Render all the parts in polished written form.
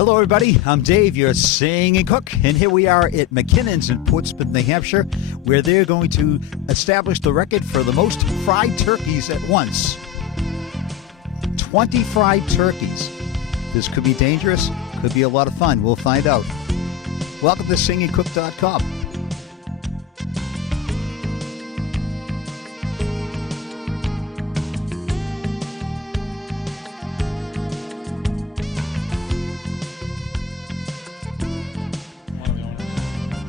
Hello, everybody. I'm Dave, your singing cook, and here we are at Mckinnons in Portsmouth, New Hampshire, where they're going to establish the record for the most fried turkeys at once. 20 fried turkeys. This could be dangerous, could be a lot of fun. We'll find out. Welcome to singingcook.com.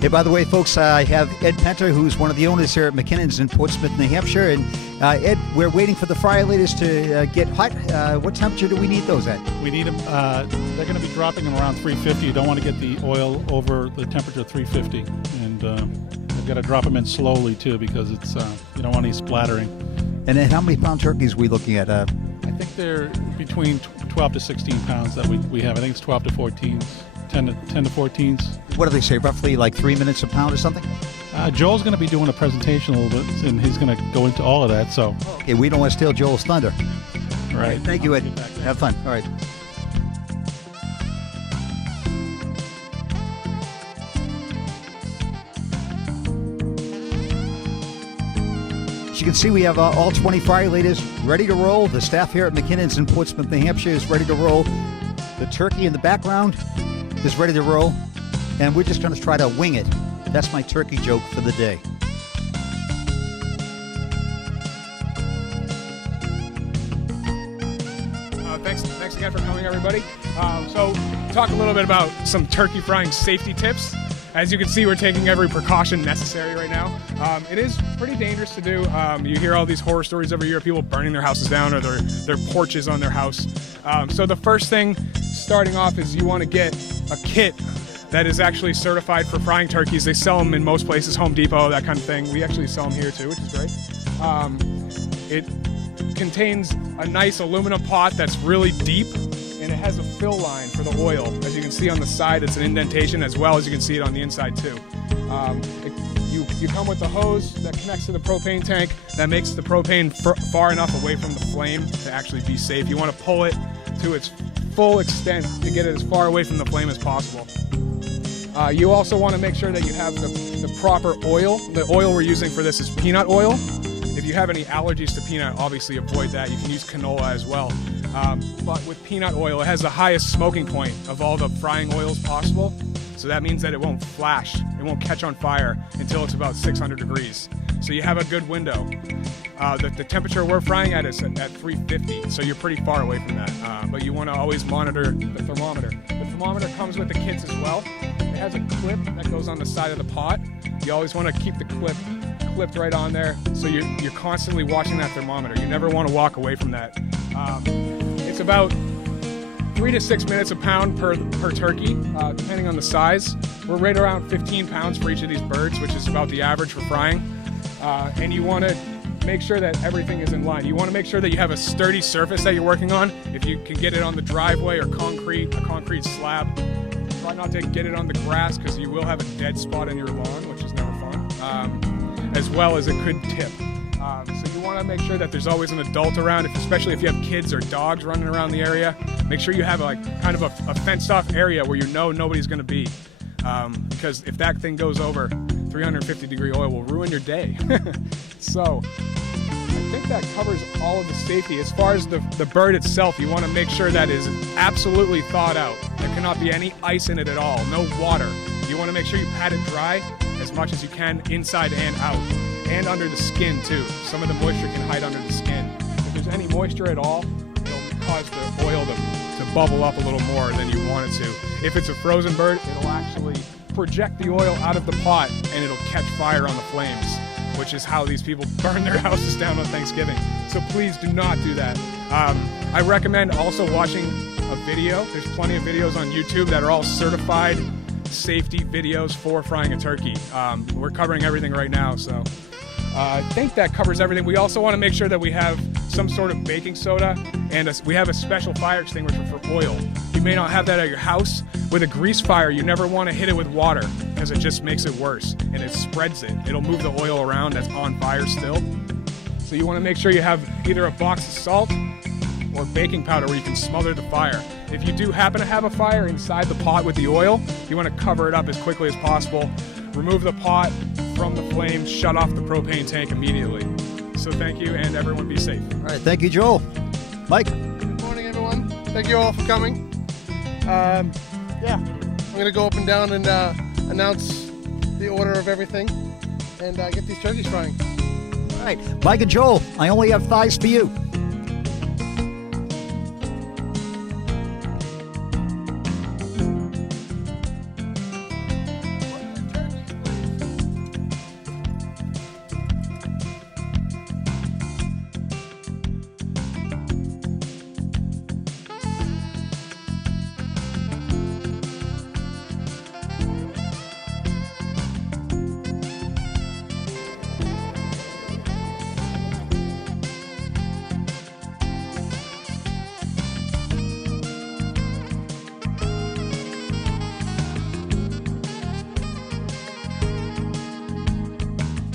Hey, by the way, folks, I have Ed Penter, who's one of the owners here at Mckinnons in Portsmouth, New Hampshire. And Ed, we're waiting for the fryer leaders to get hot. What temperature do we need those at? We need them, they're going to be dropping them around 350. You don't want to get the oil over the temperature of 350. And you've got to drop them in slowly, too, because it's you don't want any splattering. And then how many pound turkeys are we looking at? I think they're between 12 to 16 pounds that we have. I think it's 12 to 14. 10 to 14s. What do they say, roughly like 3 minutes a pound or something? Joel's going to be doing a presentation a little bit, and he's going to go into all of that. So, okay, we don't want to steal Joel's thunder. All right. Thank you, Ed. Have fun. All right. As you can see, we have all 20 fryer leaders ready to roll. The staff here at Mckinnons in Portsmouth, New Hampshire is ready to roll. The turkey in the background is ready to roll, and we're just going to try to wing it. That's my turkey joke for the day. Thanks again for coming, everybody. So talk a little bit about some turkey frying safety tips. As you can see, we're taking every precaution necessary right now. It is pretty dangerous to do. You hear all these horror stories every year of people burning their houses down or their porches on their house. So the first thing starting off is you want to get a kit that is actually certified for frying turkeys. They sell them in most places, Home Depot, that kind of thing. We actually sell them here too, which is great. It contains a nice aluminum pot that's really deep, and it has a fill line for the oil. As you can see on the side, it's an indentation, as well as you can see it on the inside too. You come with the hose that connects to the propane tank that makes the propane far enough away from the flame to actually be safe. You want to pull it to its full extent to get it as far away from the flame as possible. You also want to make sure that you have the proper oil. The oil we're using for this is peanut oil. If you have any allergies to peanut, obviously avoid that. You can use canola as well. But with peanut oil, it has the highest smoking point of all the frying oils possible. So that means that it won't flash, it won't catch on fire until it's about 600 degrees. So you have a good window. The temperature we're frying at is at 350, so you're pretty far away from that. But you want to always monitor the thermometer. The thermometer comes with the kits as well. It has a clip that goes on the side of the pot. You always want to keep the clip clipped right on there, so you're constantly watching that thermometer. You never want to walk away from that. It's about 3 to 6 minutes a pound per turkey, depending on the size. We're right around 15 pounds for each of these birds, which is about the average for frying. And you want to make sure that everything is in line. You want to make sure that you have a sturdy surface that you're working on. If you can get it on the driveway or a concrete slab, try not to get it on the grass, because you will have a dead spot in your lawn, which is never fun, as well as it could tip. So you want to make sure that there's always an adult around, especially if you have kids or dogs running around the area. Make sure you have kind of a fenced-off area where you know nobody's going to be, because if that thing goes over, 350-degree oil will ruin your day. So I think that covers all of the safety. As far as the bird itself, you want to make sure that is absolutely thawed out. There cannot be any ice in it at all, no water. You want to make sure you pat it dry as much as you can, inside and out, and under the skin too. Some of the moisture can hide under the skin. If there's any moisture at all, it'll cause the oil to bubble up a little more than you want it to. If it's a frozen bird, it'll actually project the oil out of the pot, and it'll catch fire on the flames, which is how these people burn their houses down on Thanksgiving. So please do not do that. I recommend also watching a video. There's plenty of videos on YouTube that are all certified safety videos for frying a turkey. We're covering everything right now, so I think that covers everything. We also want to make sure that we have some sort of baking soda, and we have a special fire extinguisher for oil. You may not have that at your house. With a grease fire, you never want to hit it with water, because it just makes it worse, and it spreads it. It'll move the oil around that's on fire still. So you want to make sure you have either a box of salt or baking powder where you can smother the fire. If you do happen to have a fire inside the pot with the oil, you want to cover it up as quickly as possible. Remove the pot from the flames, shut off the propane tank immediately. So thank you, and everyone be safe. All right, thank you, Joel. Mike? Good morning, everyone. Thank you all for coming. I'm going to go up and down and announce the order of everything and get these turkeys frying. All right, Mike and Joel, I only have thighs for you.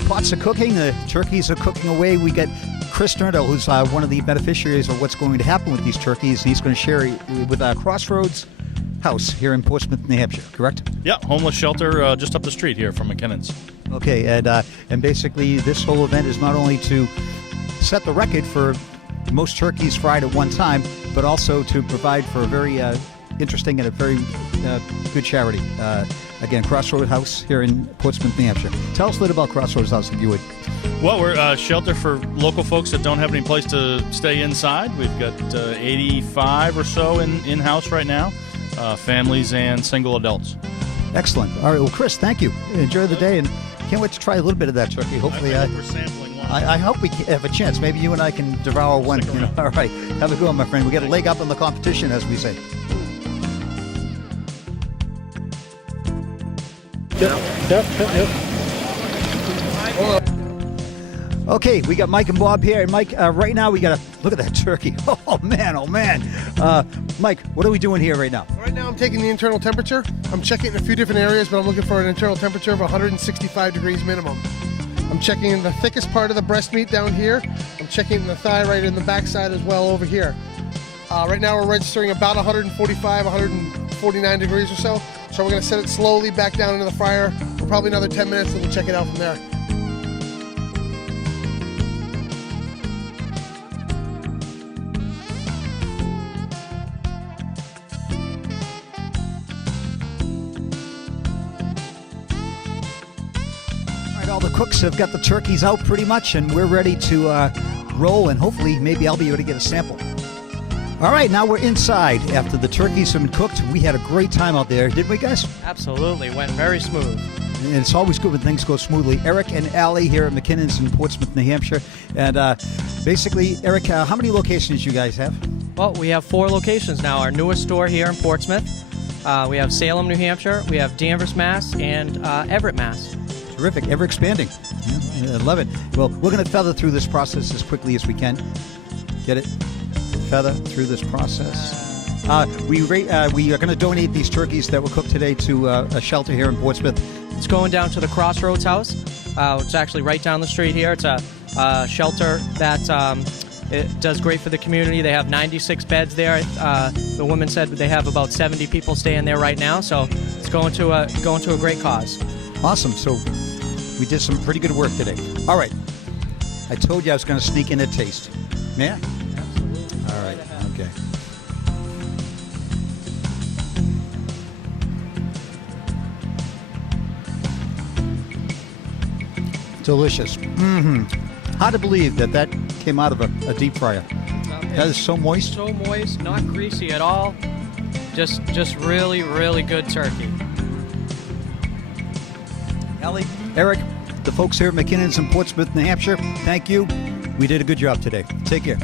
Pots are cooking, the turkeys are cooking away. We got Chris Sterndale, who's one of the beneficiaries of what's going to happen with these turkeys. He's going to share it with Crossroads House here in Portsmouth, New Hampshire, correct? Yeah, homeless shelter just up the street here from Mckinnons. Okay, and basically this whole event is not only to set the record for most turkeys fried at one time, but also to provide for a very interesting and a very good charity. Again, Crossroads House here in Portsmouth, New Hampshire. Tell us a little about Crossroads House, if you would. Well, we're a shelter for local folks that don't have any place to stay inside. We've got 85 or so in-house right now, families and single adults. Excellent. All right, well, Chris, thank you. Enjoy the day, and can't wait to try a little bit of that turkey. Hopefully, I think we're sampling one. I hope we have a chance. Maybe you and I can devour one. You know? All right, have a good one, my friend. We got a leg up in the competition, as we say. Yep. Okay, we got Mike and Bob here. And Mike, right now we got to look at that turkey. Oh man. Mike, what are we doing here right now? Right now I'm taking the internal temperature. I'm checking in a few different areas, but I'm looking for an internal temperature of 165 degrees minimum. I'm checking in the thickest part of the breast meat down here. I'm checking in the thigh right in the backside as well over here. Right now we're registering about 145, 149 degrees or so. So we're going to set it slowly back down into the fryer for probably another 10 minutes, and we'll check it out from there. All right, all the cooks have got the turkeys out pretty much, and we're ready to roll, and hopefully maybe I'll be able to get a sample. All right, now we're inside. After the turkeys have been cooked, we had a great time out there, didn't we, guys? Absolutely, went very smooth. And it's always good when things go smoothly. Eric and Allie here at Mckinnons in Portsmouth, New Hampshire. And basically, Eric, how many locations do you guys have? Well, we have 4 locations now. Our newest store here in Portsmouth. We have Salem, New Hampshire. We have Danvers, Mass. And Everett, Mass. Terrific, ever expanding. Yeah, I love it. Well, we're going to feather through this process as quickly as we can. Get it? Feather through this process. We are going to donate these turkeys that were cooked today to a shelter here in Portsmouth. It's going down to the Crossroads House. It's actually right down the street here. It's a shelter that it does great for the community. They have 96 beds there. The woman said they have about 70 people staying there right now. So it's going to a great cause. Awesome. So we did some pretty good work today. All right. I told you I was going to sneak in a taste. Yeah? All right. Okay. Delicious. Hard to believe that came out of a deep fryer. That is so moist. So moist, not greasy at all. Just really, really good turkey. Allie, Eric, the folks here at Mckinnons in Portsmouth, New Hampshire, thank you. We did a good job today. Take care.